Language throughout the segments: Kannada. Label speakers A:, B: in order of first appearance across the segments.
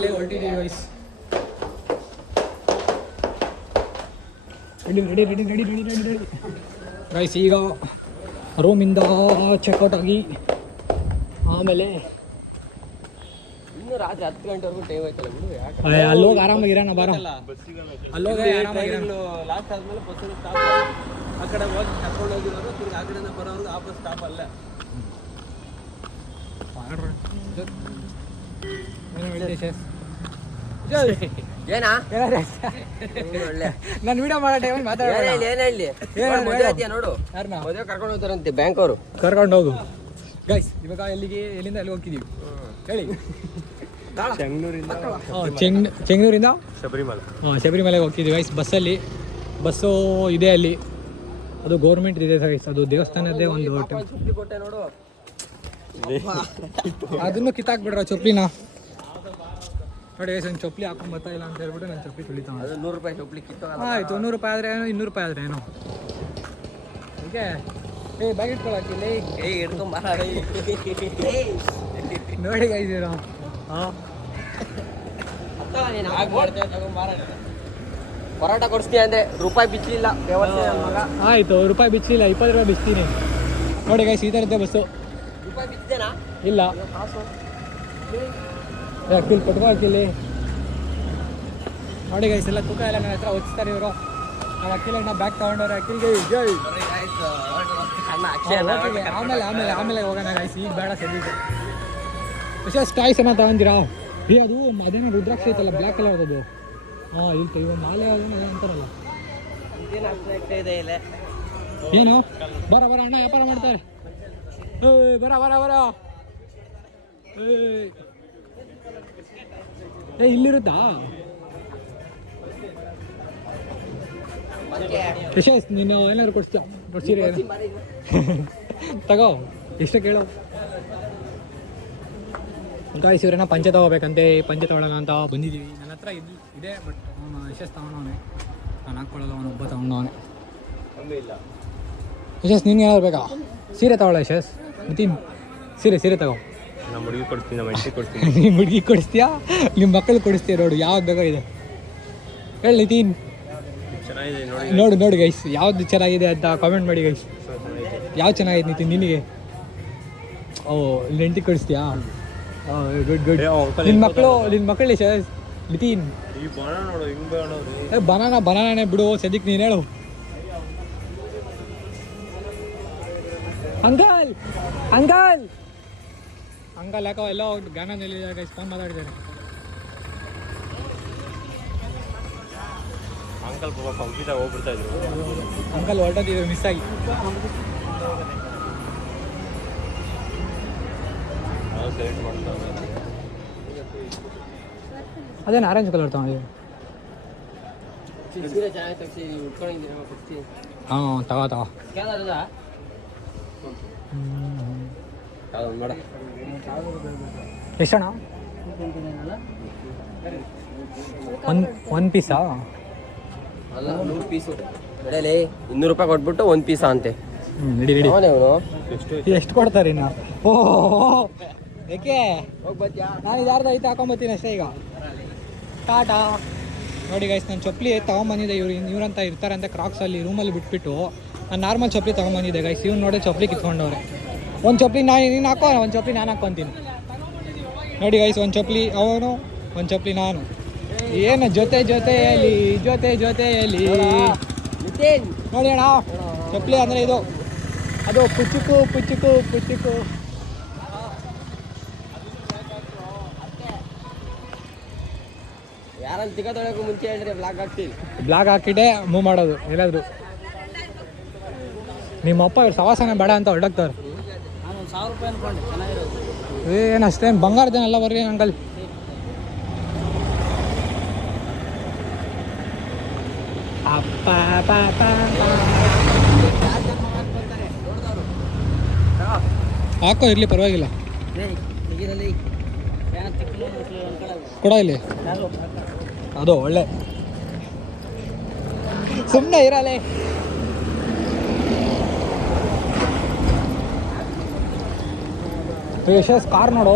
A: ಆಮೇಲೆ ಹೊರಟಿದ್ದೀವಿ device ready ready ready ready ready ready ready guys ಈಗ ರೂಮಿಂದ ಚೆಕ್ಔಟ್ ಆಗಿ ಆಮೇಲೆ
B: ಇನ್ನು ರಾತ್ರಿ ಹತ್ತು ಗಂಟೆವರೆಗೂ ಟೈಮ್ ಆಯ್ತಲ್ಲ ಬಿಡು ಯಾಕೆ
A: ಅಲ್ಲಿ ಅಲ್ಲೋಗಿ ಆರಾಮಾಗಿರೋಣ ಬಾರ. ಹೋಗಿ ಆರಾಮಾಗಿರೋ
B: ಲಾಸ್ಟ್ ಆದ್ಮೇಲೆ ಬಸ್ ಸ್ಟಾಪ್ ಆ ಕಡೆ ಹೋಗಿ ಕರ್ಕೊಂಡು ಹೋಗಿರೋರು ತಿರ್ಗಿ ಆ ಕಡೆಯಿಂದ ಬರೋರು ಆ ಬಸ್ ಸ್ಟಾಪ್ ಅಲ್ಲ. ಏನಾ?
A: ನಾನು ವಿಡಿಯೋ ಮಾಡೋ ಟೈಮಲ್ಲಿ
B: ಏನ್
A: ಮಾತಾಡೋಣ.
B: ಹೇಳಿ ಏನ್ ಹೇಳಿ?
A: ಹೇಳು,
B: ಮದುವೆ ಆದ್ಯಾ ನೋಡು?
A: ಯಾರನ್ನ
B: ಮದುವೆ ಕರ್ಕೊಂಡು ಹೋಗ್ತಾರಂತೆ ಬ್ಯಾಂಕ್ ಅವರು
A: ಕರ್ಕೊಂಡು ಹೋಗು. ಗೈಸ್ ಇವಾಗ ಎಲ್ಲಿಗೆ ಎಲ್ಲಿಂದ ಎಲ್ಲಿ ಹೋಗ್ತಿದೀವಿ ಹೇಳಿ. ಚೆಂಗ್ ಚೆಂಗನೂರಿಂದ
B: ಶಬರಿಮಲೆ.
A: ಹಾಂ ಶಬರಿಮಲೆಗೆ ಬಸ್ ಗೈಸ್ ಬಸ್ಸಲ್ಲಿ. ಬಸ್ಸು ಇದೆ ಅಲ್ಲಿ. ಅದು ಗೌರ್ಮೆಂಟ್ ಇದೆ ಗೈಸ್ ಅದು ದೇವಸ್ಥಾನದ್ದೇ ಒಂದು
B: ಹೋಟೆಲ್ ನೋಡು.
A: ಅದನ್ನು ಕಿತ್ತಾಕ್ಬಿಡ್ರ ಚೊಪ್ಲಿನ. ನೋಡಿ ಒಂದು ಚೊಪ್ಲಿ ಹಾಕೊಂಡ್ ಬರ್ತಾ ಇಲ್ಲ ಅಂತ ಹೇಳ್ಬಿಟ್ಟು ನಾನು ಚೊಪ್ಲಿ ತುಳಿತಾ
B: ಅದು ನೂರು ರೂಪಾಯಿ ಚೊಪ್ಲಿ ಕಿತ್ತು
A: ಆಯ್ತು ನೂರು ರೂಪಾಯಿ ಆದ್ರೆ ಏನು ಇನ್ನೂರು ರೂಪಾಯಿ ಆದ್ರೆ ಏನು? ಹೀಗೆ. ಏ ಬ್ಯಾಗ್
B: ಇಟ್ಕೊಳಕಿಲ್ಲ ಏ ಬರ
A: ನೋಡಿ ಗೈಸ್ ಇರೋ ಹಾಂ.
B: ಪರೋಟ ಕೊಡಿಸ್ತೀಯ ಅಂದ್ರೆ ರೂಪಾಯಿ ಬಿಚ್ಚಲಿಲ್ಲ.
A: ಆಯಿತು ರೂಪಾಯಿ ಬಿಚ್ಚಲಿಲ್ಲ ಇಪ್ಪತ್ತು ರೂಪಾಯಿ ಬಿಚ್ತೀನಿ. ನೋಡಿ ಗೈಸ್ ಈ ಥರದ್ದೇ ಬಸ್ಸು. ಇಲ್ಲ. ಅಕ್ಕಿಲ್ ಕೊಟ್ಕೊಳ್ತಿಲ್ಲಿ ನೋಡಿ ಗೈಸ್ ಎಲ್ಲ ತೂಕ ಎಲ್ಲ ನನ್ನ ಹತ್ರ ಹೊಚ್ತಾರೆ ಇವರು. ನಾವು ಅಕ್ಕಿಲಣ್ಣ ಬ್ಯಾಗ್ ತಗೊಂಡವ್ರೆ. ಅಕ್ಕಿಲ್ಗೆ ಓಕೆಗೆ. ಆಮೇಲೆ ಆಮೇಲೆ ಆಮೇಲೆ ಹೋಗೋಣ ಗೈಸ್ ಈಗ ಬೇಡ ಸರಿ ವಿಶೇಷ ಕಾಯ್ಸ್ ಸಮ ತಗೊಂಡಿರಾ? ಏ ಅದು ಅದೇನೋ ರುದ್ರಾಕ್ಷಿ ಐತಲ್ಲ ಬ್ಲ್ಯಾಕ್ ಕಲರ್ ಅದು ಹಾಂ ಇಲ್ಲ ಇವಾಗ ಮಾಲೆ ಏನೋ ಅಂತಾರಲ್ಲ.
B: ಇದೇನ್ ಇದೆ ಇಲ್ಲ?
A: ಏನು? ಬರ ಬರ ಅಣ್ಣ ವ್ಯಾಪಾರ ಮಾಡ್ತಾರೆ. ಏ ಬರ ಬರ ಬರ ಏ ಇಲ್ಲಿರುತ್ತಾ? ಯಶಸ್ ನೀನು ಏನಾದ್ರು ಕೊಡ್ಸ್ತೀಯ ಕೊಡ್ಸಿರಿ. ತಗೋ, ಎಷ್ಟು ಕೇಳು. ಗಾಯ್ಸ್ ಇವ್ರನ್ನ ಪಂಚೆ ತಗೋಬೇಕಂತೆ. ಪಂಚೆ ತಗೊಳ್ಳೋಣ ಅಂತ ಬಂದಿದ್ದೀವಿ. ನನ್ನ ಹತ್ರ ಇದು, ಇದೆ, ಬಟ್ ಅವನು ಯಶಸ್ ತಗೊಂಡವನೆ. ನಾನು ಹಾಕ್ಕೊಳ್ಳಲ್ಲ, ಅವನು ಒಬ್ಬ ತಗೊಂಡವನೆ. ಯಶಸ್ ನಿನ್ಗೆ ಏನಾದ್ರು ಬೇಕಾ? ಸೀರೆ ತಗೊಳ್ಳ ಯಶಸ್ ನಿತಿನ್ ಸೀರೆ ಸೀರೆ ತಗೋ.
B: ನಮ್ಮ ಹುಡುಗಿ ಕೊಡ್ತೀನಿ ನಮ್ಮ ಹೆಂಡತಿ ಕೊಡ್ತೀನಿ.
A: ನಿಮ್ಮ ಹುಡುಗಿ ಕೊಡಿಸ್ತೀಯಾ? ನಿಮ್ಮ ಮಕ್ಕಳು ಕೊಡಿಸ್ತೀಯ ನೋಡು ಯಾವ್ದು ಬೇಕೋ ಇದೆ ಹೇಳಿ ನಿತಿನ್
B: ಚೆನ್ನಾಗಿದೆ ನೋಡಿ
A: ನೋಡು ನೋಡು ಗೈಸ್ ಯಾವ್ದು ಚೆನ್ನಾಗಿದೆ ಅಂತ ಕಾಮೆಂಟ್ ಮಾಡಿ ಗೈಸ್ ಯಾವ್ದು ಚೆನ್ನಾಗಿದೆ ನಿತಿನ್ ನಿನಗೆ? ಓ ನೆಂಟಿ ಕೊಡಿಸ್ತೀಯಾ? ಗುಡ್ ಗುಡ್ ನಿನ್ನ ಮಕ್ಕಳು ನಿನ್ನ ಮಕ್ಕಳು ಯಶಸ್ ನಿತಿನ್.
B: ಬನಾನಾ ಬಣ ನೋಡು ಹಿಂಗ್ ಬೇಣವ್ರಿ
A: ಏ ಬನಾನ ಬನಾನೇ ಬಿಡು ಸದ್ಯಕ್ಕೆ ನೀನು ಹೇಳು. ಅಂಕಲ್ ಅಂಕಲ್ ಅಂಕಲ್ ಯಾಕೋ ಎಲ್ಲ ಗಾನ ನಿಲ್ಲಿದ್ದಾರೆ ಫೋನ್ ಮಾತಾಡಿದ್ದಾರೆ.
B: ಅಂಕಲ್ ಆಗಿ ಹೋಗ್ಬಿಡ್ತಾ ಇದ್ರು.
A: ಅಂಕಲ್ ಹೊರಟೋದಿದ್ರು ಮಿಸ್ ಆಗಿ. ಅದೇನು ಆರೆಂಜ್ ಕಲರ್ ತಗೊಂಡಿದ್ದೀವಿ ಹಾಂ ತಗೋ ತಗೋ. ಎಷ್ಟಣ್ಣ? ಒನ್ ಒನ್ ಪೀಸಾ
B: ಅಲ್ಲ ನೂರು ಪೀಸು ಬೆಳೆಯಲ್ಲಿ ಇನ್ನೂರು ರೂಪಾಯಿ ಕೊಟ್ಬಿಟ್ಟು ಒಂದು ಪೀಸಾ ಅಂತೆ.
A: ರೆಡಿ
B: ಅವನು ಎಷ್ಟು
A: ಎಷ್ಟು ಕೊಡ್ತಾರೆ ಇನ್ನು? ಓ ಏಕೆ? ನಾನು ಇದಾರ್ದು ಐತೆ ಹಾಕೊಂಬತ್ತೀನಿ ಅಷ್ಟೇ ಈಗ. ಟಾಟಾ. ನೋಡಿ ಗೈಸ್ ನಾನು ಚಪ್ಪಲಿ ತೊಗೊಂಬಂದಿದ್ದೆ. ಇವ್ರು ಇವ್ರಂತ ಇರ್ತಾರೆ ಅಂತ ಕ್ರಾಕ್ಸಲ್ಲಿ ರೂಮಲ್ಲಿ ಬಿಟ್ಬಿಟ್ಟು ನಾನು ನಾರ್ಮಲ್ ಚಪ್ಪಲಿ ತೊಗೊಂಬಂದಿದ್ದೆ ಗೈಸ್ ಇವ್ನು ನೋಡಿ ಚಪ್ಪಲಿ ಕಿತ್ಕೊಂಡವ್ರೆ. ಒಂದು ಚಪ್ಪಲಿ ನಾನು ನೀನು ಹಾಕೋ, ಒಂದು ಚಪ್ಪಲಿ ನಾನು ಹಾಕ್ಕೊತೀನಿ ನೋಡಿ ಗೈಸ್ ಒಂದು ಚಪ್ಪಲಿ ಅವನು, ಒಂದು ಚಪ್ಪಲಿ ನಾನು. ಏನು ಜೊತೆ ಜೊತೆಯಲ್ಲಿ ಜೊತೆ ಜೊತೆಯಲ್ಲಿ. ನೋಡಿ ಅಣ್ಣ, ಚಪ್ಪಲಿ ಅಂದರೆ ಇದು. ಅದು ಪುಚ್ಚುಕು ಪುಚ್ಚುಕು ಪುಚ್ಚುಕು
B: ಯಾರನ್ನ ಮುಂಚೆ ಹೇಳ್ರಿ ಬ್ಲಾಗ್ ಹಾಕಿ
A: ಬ್ಲಾಗ್ ಹಾಕಿಟ್ಟೆ ಮೂವ್ ಮಾಡೋದು ಎಲ್ಲಾದ್ರು. ನಿಮ್ಮ ಅಪ್ಪ ಇವ್ರು ಸವಾಸನೆ ಬೇಡ ಅಂತ ಹೊರಡಕ್ತಾರೆ
B: ನಾನು ಸಾವಿರ ರೂಪಾಯಿ ಅನ್ಕೊಂಡೆ ಚೆನ್ನಾಗಿರೋದು.
A: ಏನು ಅಷ್ಟೇನು ಬಂಗಾರದೇನಲ್ಲ ಬರ್ರಿ ಅಂಕಲ್ ಅಪ್ಪ. ಹಾಕೋ ಇರಲಿ ಪರವಾಗಿಲ್ಲ. ಕೊಡ ಇಲ್ಲಿ. ಅದು ಒಳ್ಳೆ. ಸುಮ್ಮನೆ ಇರಲೇ. ಪ್ರೇಷಸ್ ಕಾರ್ ನೋಡು.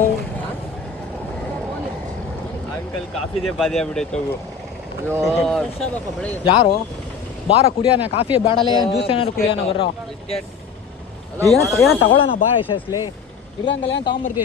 B: ಅಂಕಲ್ ಕಾಫಿದೆ ಬಾದಿ ಆಗ್ಬಿಡೈತೆ ಹೋಗು.
A: ಯಾರು? ಬಾರ ಕುಡಿಯೋಣ ಕಾಫಿ ಬೇಡಲೆ ಜ್ಯೂಸ್ ಏನಾದ್ರು ಕುಡಿಯೋಣ ಬರ್ರೋ. ಏನ ಏನ ತಗೊಳ್ಳೋಣ ಬಾರ ಯಶಸ್ಲಿ ಇರಂಗಲ್ಲ ಏನು ತಗೊಂಬರ್ತಿ